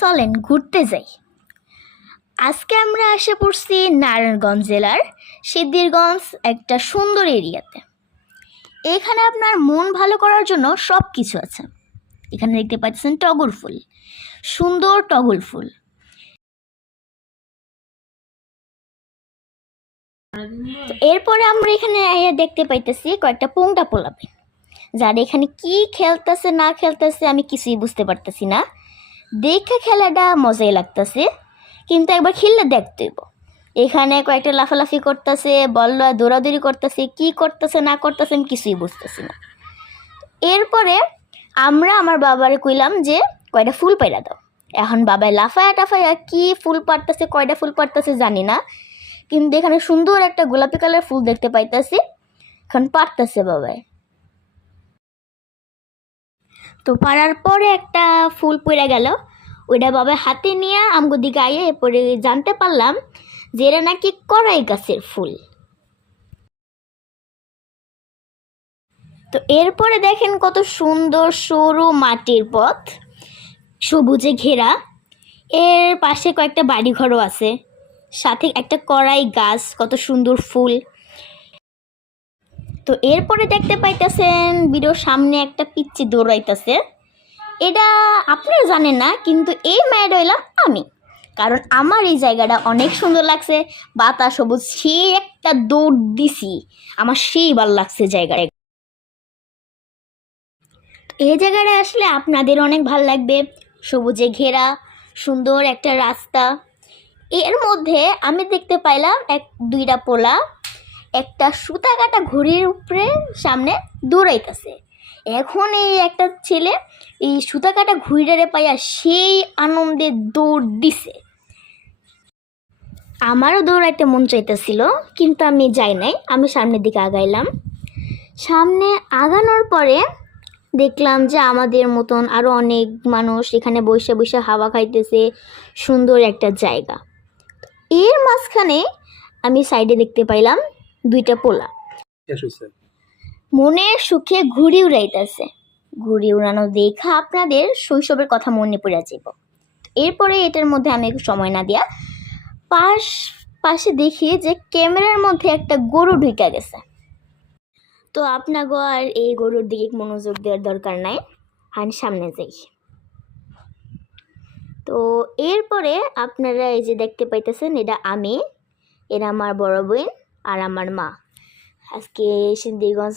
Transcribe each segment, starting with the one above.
চলেন ঘুরতে যাই। আজকে আমরা এসে পড়ছি নারায়ণগঞ্জ জেলার সিদ্ধিরগঞ্জ একটা সুন্দর এরিয়াতে। এখানে আপনার মন ভালো করার জন্য সব কিছু আছে। এখানে দেখতে পাচ্ছেন টগর ফুল, সুন্দর টগর ফুল। তো এরপরে আমরা এখানে দেখতে পাইতেছি কয়েকটা পোংটা পোলাবে, যারা এখানে কি খেলতেছে না খেলতেছে আমি কিছুই বুঝতে পারতেছি না। দেখে খেলাটা মজাই লাগতেছে, কিন্তু একবার খেললে দেখতে হইব। এখানে কয়েকটা লাফালাফি করতেছে, বল দৌড়াদৌড়ি করতেছে, কি করতেছে না করতেছে আমি কিছুই বুঝতেছি না। এরপরে আমরা আমার বাবারে কইলাম যে কয়টা ফুল পাইরা দাও। এখন বাবাই লাফায়া টাফায়া কি ফুল পারতেছে, কয়টা ফুল পারতেছে জানি না, কিন্তু এখানে সুন্দর একটা গোলাপি কালার ফুল দেখতে পাইতেছি। এখন পারতেছে বাবাই। তো পারার পরে একটা ফুল পড়ে গেল, ওইটা বাবা হাতে নিয়ে আমগো দিকে আইয়ে এরপরে জানতে পারলাম যে এরা নাকি কড়াই গাছের ফুল। তো এরপরে দেখেন কত সুন্দর সরু মাটির পথ, সবুজে ঘেরা। এর পাশে কয়েকটা বাড়িঘরও আছে, সাথে একটা কড়াই গাছ, কত সুন্দর ফুল। তো এরপরে দেখতে পাইতেছেন ভিডিওর সামনে একটা পিচ্চি দৌড়াইতেছে। এটা আপনারা জানেন না, কিন্তু এই মেয়েটা হইলাম আমি, কারণ আমার এই জায়গাটা অনেক সুন্দর লাগছে। বাতাস সবুজ, সেই একটা দৌড় দিছি, আমার সেই ভালো লাগছে জায়গাটা। এই জায়গাটা আসলে আপনাদের অনেক ভালো লাগবে, সবুজে ঘেরা সুন্দর একটা রাস্তা। এর মধ্যে আমি দেখতে পাইলাম দুইটা পোলা একটা সুতা কাটা ঘড়ির উপরে সামনে দৌড়াইতেছে। এখন এই একটা ছেলে এই সুতা কাটা ঘুড়িটারে পাইয়া সেই আনন্দে দৌড় দিছে। আমারও দৌড়াইতে মন চাইতেছিল, কিন্তু আমি যাই নাই, আমি সামনের দিকে আগাইলাম। সামনে আগানোর পরে দেখলাম যে আমাদের মতন আরও অনেক মানুষ এখানে বসে বসে হাওয়া খাইতেছে, সুন্দর একটা জায়গা। এর মাঝখানে আমি সাইডে দেখতে পাইলাম দুইটা পোলা মনের সুখে ঘুড়ি উড়াইতেছে। ঘুড়ি উড়ানো দেখা আপনাদের শৈশবের কথা মনে পড়ে যাব। এরপরে এটার মধ্যে আমি একটু সময় না দিয়া পাশে দেখি যে ক্যামেরার মধ্যে একটা গরু ঢুকে গেছে। তো আপনাকে আর এই গরুর দিকে মনোযোগ দেওয়ার দরকার নাই, আমি সামনে যাই। তো এরপরে আপনারা এই যে দেখতে পাইতেছেন, এটা আমি, এরা আমার বড় বোন আর আমার মা। আজকে সিদ্ধিরগঞ্জ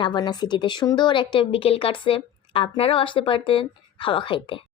নাভানা সিটিতে সুন্দর একটা বিকেল কাটছে, আপনারাও আসতে পারতেন হাওয়া খাইতে।